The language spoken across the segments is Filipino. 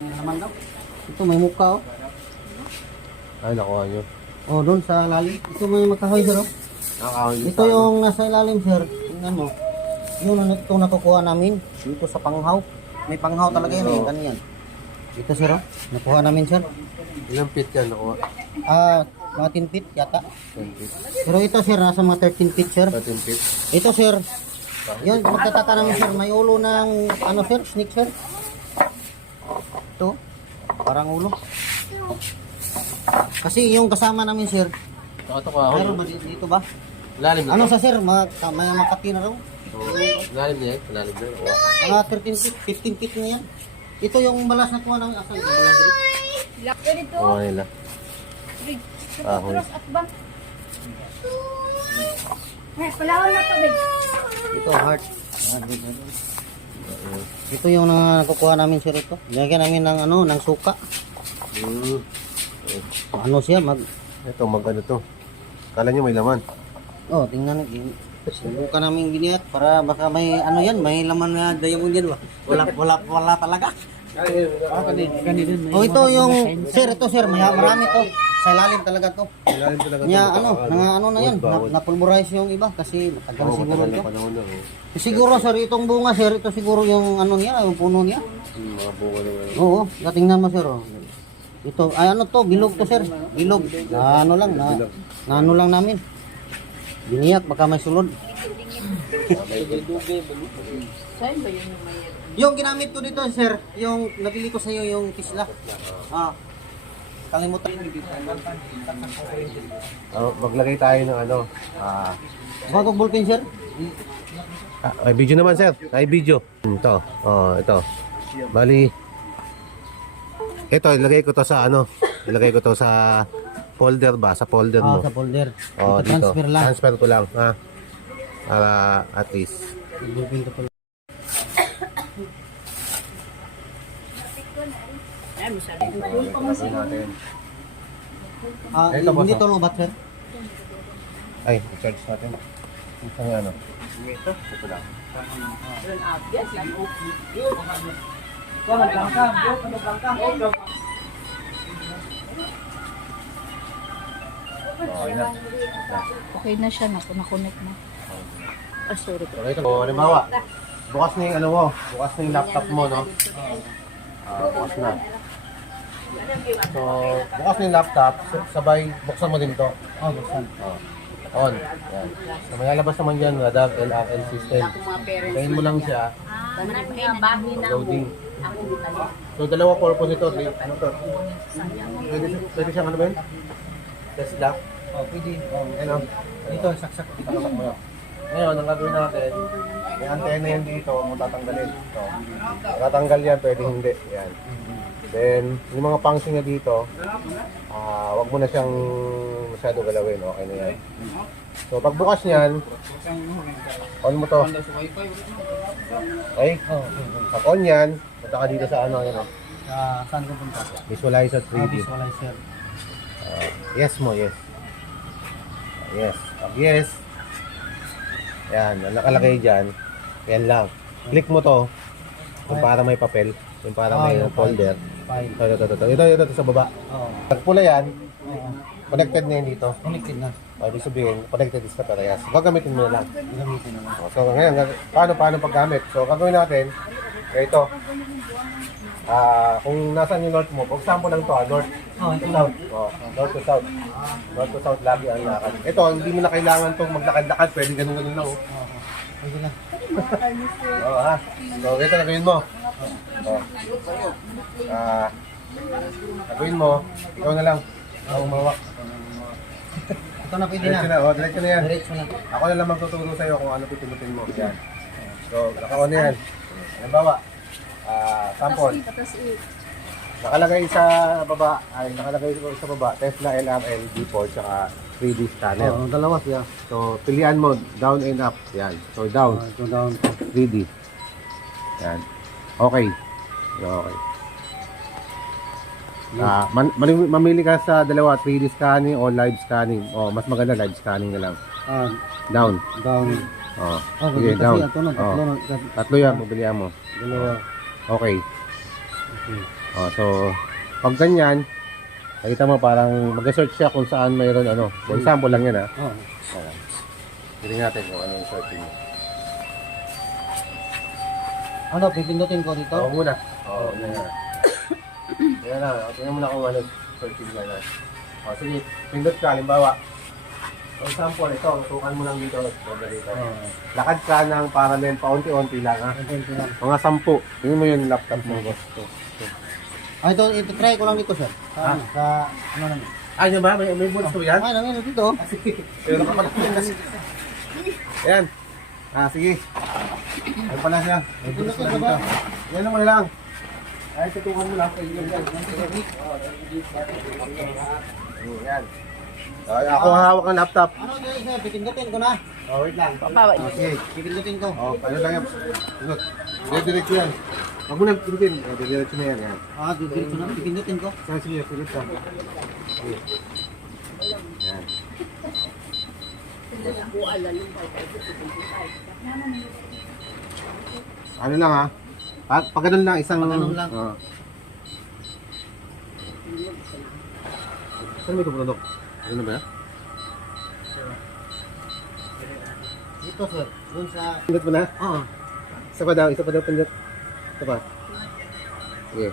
Naman daw. Ito may mukha oh. Ay, nakuha nyo. Oh, doon sa lalim. Ito may makahoy sir oh. Nakakahoy nyo Ito yung nasa ilalim sir. Tingnan mo. Yun ang ito nakukuha namin. Dito sa panghaw. May panghaw talaga yun eh. Ganyan. Ito sir oh. Nakuha namin sir. Ilang feet yan nakuha? Mga 10 feet yata. 10 feet. Pero ito sir, nasa mga 13 feet sir. 13 feet. Ito sir. Yun, magtataka namin sir. May ulo ng ano sir, snake sir. Ito. Parang ulo. Kasi yung kasama namin sir. Ito ka. Pero dito ba? Lalim na. Ano sa sir? May makati na raw. Lalim niya eh. Lalim na. Mga 13 feet, 15 feet na yan. Ito yung balas na kuha ng asal. Balas dito. Laki dito. Kuha nila. Ahoy. Palawan na to, babe. Ito, heart. Ito yung nakukuha namin sir ito. Lagyan namin ng ano, ng suka. Ano siya, Ito, magano to. Kala nyo may laman. Oh, tingnan natin. Subukan namin biniyat para baka may ano yan, may laman na diamond yan ba? Wala talaga. Oh, ito yung sir, ito sir, marami to. Sa ilalim talaga to. Lalim talaga. Niya ano na yan, napulverize yung iba kasi matagal siguro ito. Panahon na. Siguro sir, itong bunga sir, ito siguro yung ano niya, yung puno niya. Mga bunga naman. Oo, tingnan mo sir. Oh. Ito, ay ano to, bilog to sir. Bilog. Na ano lang, na ano lang namin. Biniyat, baka may sulod. Yung ginamit ko dito sir, yung nabili ko sa iyo yung tisla. Kalimutan. Maglagay tayo ng ano. Bagong ballpen sir? Ay, video naman sir. Ay, video. Ito. Oh, ito. Bali. Ito, ilagay ko to sa ano. Ilagay ko to sa folder ba? Sa folder mo. Sa folder. Oh, Ito, dito. transfer lang. Transfer ko lang. Ha? Para at least. Ballpen ko pala. Natin. Ito, boss, Hindi to lobat sir. Ay, i-charge natin. Ito nga ano. Ito lang. Okay na. Okay na siya, nakunik na. Sorry. So, ito. So, halimbawa, bukas na yung ano mo. Bukas na yung laptop mo, no? Bukas na. So, bukas na yung laptop, sabay, buksan mo din to. Buksan. On. Yan. So, may lalabas naman yan, radar LRL system. Kain mo lang siya. Loading. So, dalawa purpose ito. Ano to? Pwede siyang ano ba yun? Test lock. Pwede. Ano? Dito, saksak. Ngayon, ang gagawin natin, may antena yan dito, mo tatanggalin. So, tatanggal yan, pwede hindi. Yan. Then, yung mga function niya dito, wag mo na siyang masyado galawin. Okay na yan. So, pagbukas niyan, on mo to. Okay? Pag on yan, punta ka dito sa ano, yan o. Saan ko punta? Visualizer 3D. Visualizer. Yes mo, yes. Yes. Pag yes, yan, ang nakalagay dyan, yan lang. Click mo to, yung para may papel, yung para may folder. Ito sa baba. Pag pula yan, connected na yan dito. Connected na. Ibig sabihin, connected is na parehas. Gagamitin mo na lang. Gamitin na lang. So ngayon, paano paggamit? So gagawin natin, ito. Kung nasaan yung north mo, for example lang to, north to south. North to south. North to south lagi ang lakad. Ito, hindi mo na kailangan itong maglakad-lakad, pwede ganun lang. Pwede na. So ito na gawin mo. Gawin mo, ikaw na lang. Umawak. Ito na pwede Diretso na. na, diretso na yan. Diretso na. Ako na lang magtuturo sa'yo kung ano pipindutin mo. Yan. So, naka-on na yan. Halimbawa, sample. Nakalagay sa baba, Tesla LRL D4 tsaka 3D scanner. Dalawa siya. So, pilihan mo, down and up. Yan. So, down. Ito down. 3D. Yan. Okay. Okay. Mamili ka sa dalawa, 3D scanning o live scanning. Mas maganda live scanning na lang. Down. Down. Sige, down. Ito na, tatlo na. Tatlo yan, pabilihan mo. Dalawa. Okay. Okay. So, pag ganyan, nakita mo parang mag-search siya kung saan mayroon ano. For example lang yan ha. Oo. Ayan. Tingnan natin kung ano yung searching mo. Ano, pipindutin ko dito? Oo muna. Oo, yan na. Yan na. Tingnan mo na kung ano searching ka na. Sige, pindot ka, halimbawa. For example, ito, tukan mo lang dito. Dito. Lakad ka ng parallel, paunti-unti lang ha. Ito lang. Mga 10. Tingnan mo yung laptop mo, boss. Ah, ito try ko lang dito, sir. Sa, sa ano lang. Ay, ba? May bonus ko yan? Ay, namin dito. Pero kapatid kasi. Ayan. Sige. Ayan pala siya. May bonus ko na dito. Yan naman lang. Ay, tutukan mo lang. Ayan. Ay, ako ang hawak ng laptop. Ano yun, sir? Pipindutin ko na. Oh, wait lang. Papawa. Okay. Pipindutin ko. Oh, ano lang yan. Sunod. Diretso yan. Huwag mo nang pindutin. Diretso na yan. Yan. Ah, diretso na. Pipindutin ko. Sige, sunod ka. Yan. Ano lang ha? Pag ganun lang, isang... Pag ganun lang. Oo. Saan mo ito, Brodok? Ano ba? Dito, sir. Doon sa... Pindot mo na? Oo. Isa pa daw pindot. Isa pa. Sige.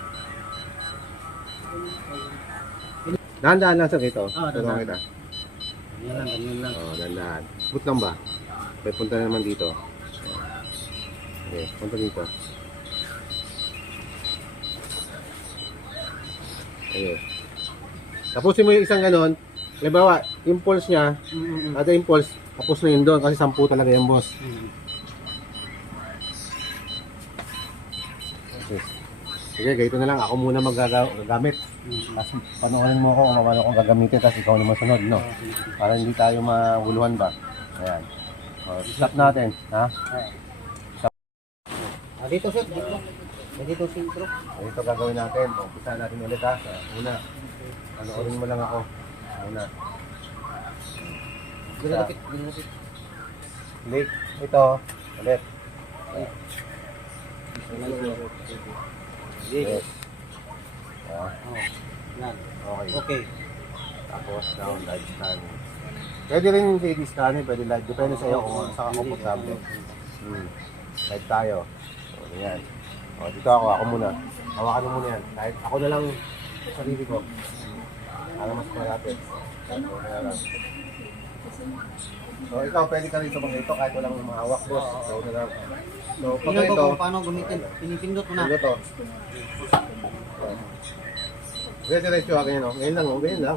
Dahan-dahan lang sa dito. Dahan-dahan. Kita. Ganyan lang. Dahan-dahan. Smooth lang ba? May punta na naman dito. Okay, punta dito. Okay. Tapusin mo yung isang ganon. Halimbawa, impulse niya, kada impulse, tapos na yun doon kasi 10 talaga yung boss. Okay. Sige, ganito na lang. Ako muna magagamit. Tapos panoorin mo ako kung paano kong gagamitin tapos ikaw naman sunod, no? Para hindi tayo maguluhan ba? Ayan. Stop natin, ha? Ah, dito, sir. Dito. Dito, sintro. Ito gagawin natin. Umpisa natin ulit ha. Una, panoorin mo lang ako. Una. Ginalapit. Ginalapit. Click. Ito. Ulit. Yes. Ah, Yan. okay. Okay. Tapos down, live scanning. Pwede rin yung 3D scanning, pwede live. Depende sa iyo kung saan ka komportable. Live tayo. So, yan. O, dito ako muna. Hawakan mo muna yan. Kahit ako na lang sa sarili ko. Para mas malapit. Ako na lang. So, ikaw pwede ka rin sa mga ito kahit walang mahawak, boss. So, na lang. So, pag Tingnan ko ito, kung paano gamitin. Pinipindot mo na. ano to? Diretso ako yun, ngayon lang, ganyan lang.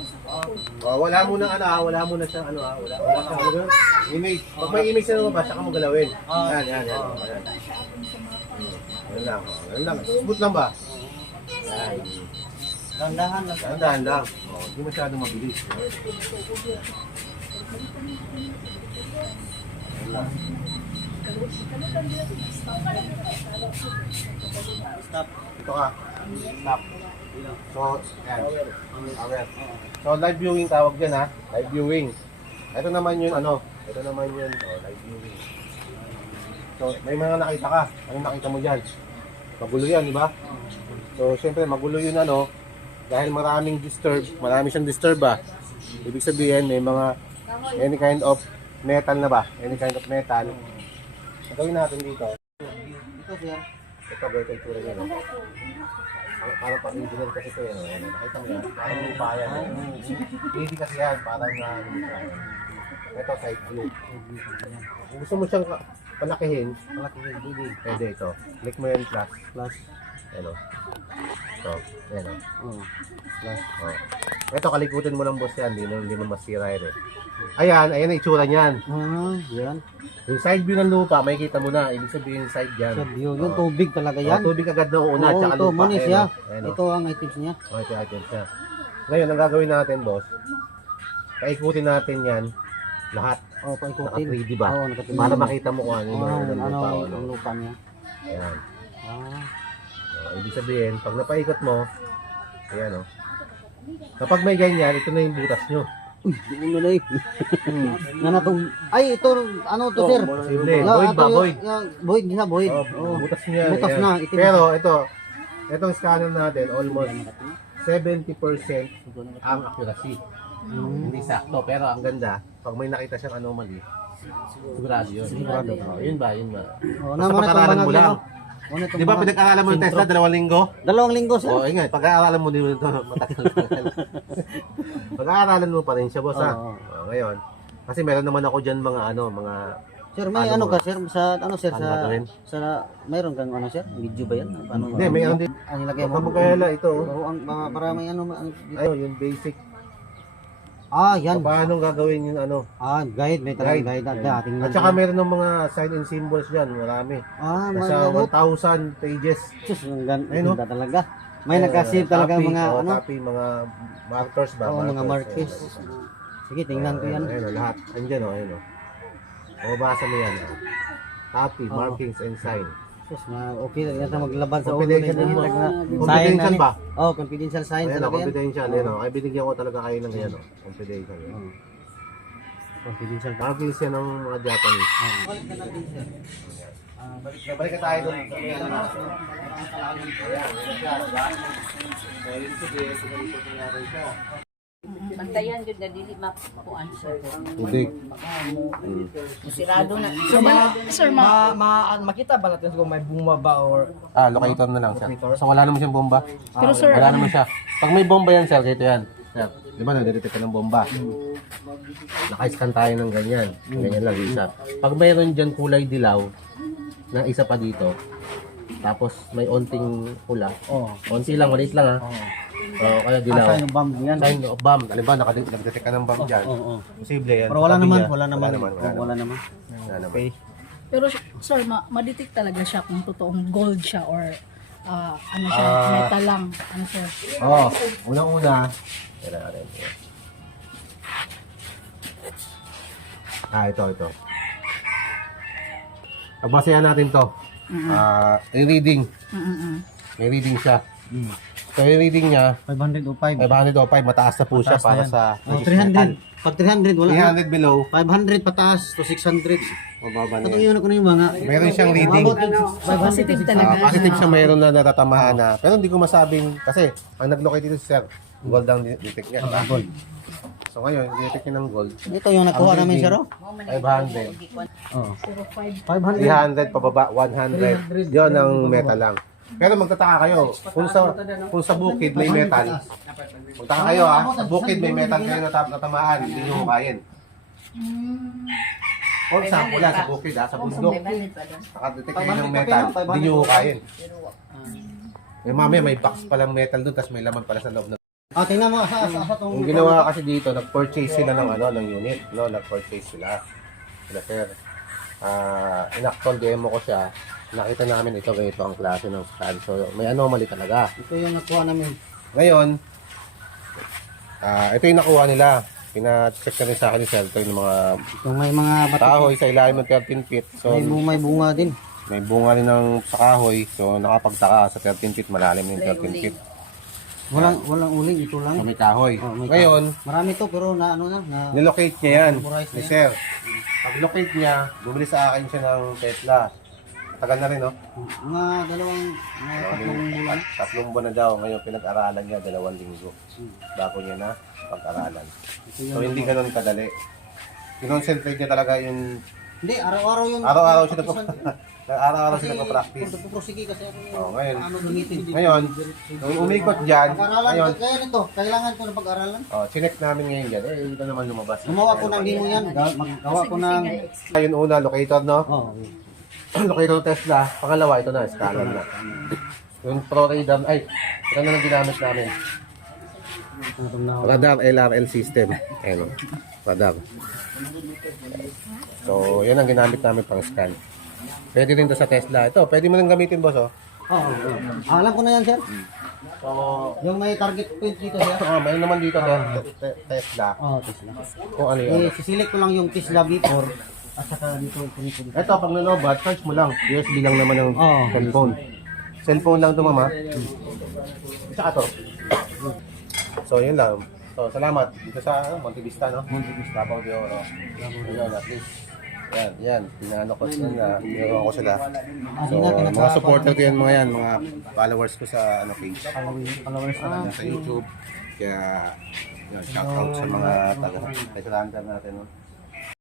Wala muna wala muna siyang wala siyang ano, image. Pag may image na lumabas, saka mo galawin. Yan. Yan lang. Smooth lang ba? Yan. Dandahan lang. Dahan lang. Hindi masyadong mabilis. Yan lang. Stop. Ito ka. Stop. So, yan. Aware. So, live viewing tawag dyan ha. Live viewing. Ito naman yun, Ito naman yun, live viewing. So, may mga nakita ka. Anong nakita mo dyan? Magulo yan, di ba? So, siyempre, magulo yun, dahil marami siyang disturb ba? Ibig sabihin, may mga any kind of metal na ba? Any kind of metal. Gawin natin dito. Ito, sir. Ito, ganito yung tura niya, no? Parang pa-engineer kasi ito yan, nakita mo yan, parang lupa yan, hindi kasi yan, parang ito, side view. Kung gusto mo siyang palakihin, pwede ito. Click mo yan, plus, ano, ito, yan o. Plus, ito, kalikutin mo lang boss yan, hindi na masira yan Ayan ang itsura niyan. Yan. Yung side view ng lupa, makikita mo na, ibig sabihin yung side dyan. Sir, yung tubig talaga yan. Tubig agad na una, Oo, tsaka ito, lupa. manis siya. Ayan, Ito ang items niya. ito yung items niya. Ngayon, ang gagawin natin, boss, paikutin natin yan, lahat. Paikutin. Naka 3D ba? Oo, naka 3D. Para makita mo kung ano yung lupa. Ang lupa niya. Ayan. Ibig sabihin, pag napaikot mo, ayan kapag may ganyan, ito na yung butas nyo. Ano na eh. Ay, ito, to sir? Simple. Void ba? Void. Void niya, void. Butas niya. Butas ayan. na, itim. Pero ito, Itong scanner natin, almost 70% ang accuracy. Hindi sakto, pero ang ganda, pag may nakita siyang anomaly, sigurado yun. Sigurado. Yun ba? Oh, Basta pag-aralan mo lang. Di ba pinag-aralan mo yung Tesla 2 linggo? 2 linggo, sir. Oo, nga, pag-aaralan mo din ito, matagal. Pag-aaralan mo pa rin siya, boss, ha? Ngayon, kasi meron naman ako dyan mga Sir, may Ano ano mo? ka, sir? Sa, ano, sir? Ano ba gawin? Mayroon kang, ano, sir? Video ba yan? Paano, Hindi, mayroon din. Ang nilagay mo? Huwag ka magkayala, ito. Pero para may ano, Ayun, yung basic. yan. Paano gagawin yung ano. Guide. May talagang guide. Tingnan. At saka meron ng mga sign and symbols dyan, marami. Nasa malabot. 1,000 pages. Sus, Ayun, no? ganda talaga. May nagka-save talaga Copy, mga, ano? Copy, mga markers ba? Mga markers. Sige, tingnan ko yan. Ayun, lahat. Andyan, ayun, mabasa mo yan. Copy, markings, and sign. Sus, okay na yan maglaban sa ulo. Confidential Confidential din. Confidential ba? Confidential sign Ayan, talaga yan. confidential. Ay, binigyan ko talaga kayo ng yan, confidential. Confidential. Markings yan ng mga Japanese. Balik na natin, sir. Balik ka tayo doon. Bantayan yun na dili mapuan sir. Tubig. Sirado na. Sir, makita ba natin kung may bumaba or Locator na lang siya. So wala naman siyang bomba. Pero sir, Wala naman siya. Pag may bomba yan, sir, dito yan. Sir, di ba nagdetect ka ng bomba? Naka-scan tayo ng ganyan. Ganyan lang isa. Pag mayroon dyan kulay dilaw, na isa pa dito, tapos may onting pula. Onti lang, maliit lang ha. Kaya dilaw. Sign of bomb yan. Sign of bomb. Halimbawa, nag-detect ka ng bomb dyan. Posible yan. Pero wala Sabi naman. niya, Wala naman. Wala naman. Okay. pero sir, ma-detect talaga siya kung totoong gold siya or ano siya, metal lang. Ano sir? Unang-una. Ito. Pagbasayan natin to. Yung reading. May reading siya. So yung reading niya, 505. 505, mataas na po siya Mataas na para yan. sa 300. Pag 300, wala na. 300 below. 500 pataas to 600. Mababa na Katong yan. yun ako na yung mga. Meron siyang reading. Positive talaga. Positive siya, mayroon na natatamaan na. Pero hindi ko masabing, kasi ang nag-locate dito si Sir, gold ang detect niya. Gold. So ngayon, detect niya ng gold. Ito yung nakuha namin, sir. 500. 500. 300 pababa, 100. Yon ang metal lang. Pero magtataka kayo, kung sa bukid may metal, magtataka kayo sa bukid may metal kayo natamaan, hindi nyo hukayin. For example, sa bukid sa bundok, nakadetect kayo ng metal, hindi nyo hukayin. Mamaya may box palang metal doon, tapos may laman pala sa loob. Tingnan mo sa tong. Yung ginawa kasi dito, nag-purchase sila ng ng unit, nag-purchase sila. Sir, in-actual demo ko siya. Nakita namin ito ang klase ng scan. So, may anomaly talaga. Ito yung nakuha namin. Ngayon, ito yung nakuha nila. Pina-check na rin sa akin ni Sir. Ito yung mga Itong may mga bato. kahoy sa ilalim ng 13 feet. So, May bunga din. may bunga rin ng sa kahoy. So, nakapagtaka sa 13 feet. Malalim yung 13 feet. Walang uling, ito lang. So, may kahoy. May Ngayon, Marami to pero na nilocate niya yan Memorize ni niya. Sir. Pag locate niya, bumili sa akin siya ng Tesla. Tagal na rin, no? mga tatlong bulan. 3 buwan na daw. Ngayon, pinag-aralan niya 2 linggo. Bago niya na pag-aralan. So, hindi ganun kadali. Kinonsentrate niya talaga yung... Hindi, araw-araw yung Araw-araw siya araw-araw siya nagpa-practice. Pupursige kasi ako Ngayon, ano gamitin. ngayon, nung umikot dyan, Pag-aralan, ngayon, kaya nito, kailangan ko na pag-aralan. chinek namin ngayon dyan. Ito naman lumabas. Gumawa ko ng demo yan, magawa ko ng... Yung una, locator, no? Oh, Locator Tesla. Pangalawa, ito na, scanner na. Yung Pro Radar, ito na lang ginamit namin. Radar LRL system. Ayun, radar. So, yan ang ginamit namin pang scan. Pwede rin to sa Tesla. Ito, pwede mo nang gamitin, boss, oh. alam ko na yan, sir. So, Yung may target point dito, sir. mayroon naman dito, Tesla. Tesla. Kung ano yun. Siselect ko lang yung Tesla before at saka dito. Ito, pag nanobat, charge mo lang. USB lang naman ng cellphone. Cellphone lang to, mama. Tsaka to. So, yun lang. So, salamat. Dito sa Monte Vista, no? Monte Vista. Davao de Oro. Ayun, at least. Yan. Pinaano ko sila, ginawa ko sila. So, Hindi na mga supporter ko yan, mga yan, mga followers ko sa page. Followers na. Sa YouTube. Kaya, yan, shout out sa mga taga-hunter natin. No?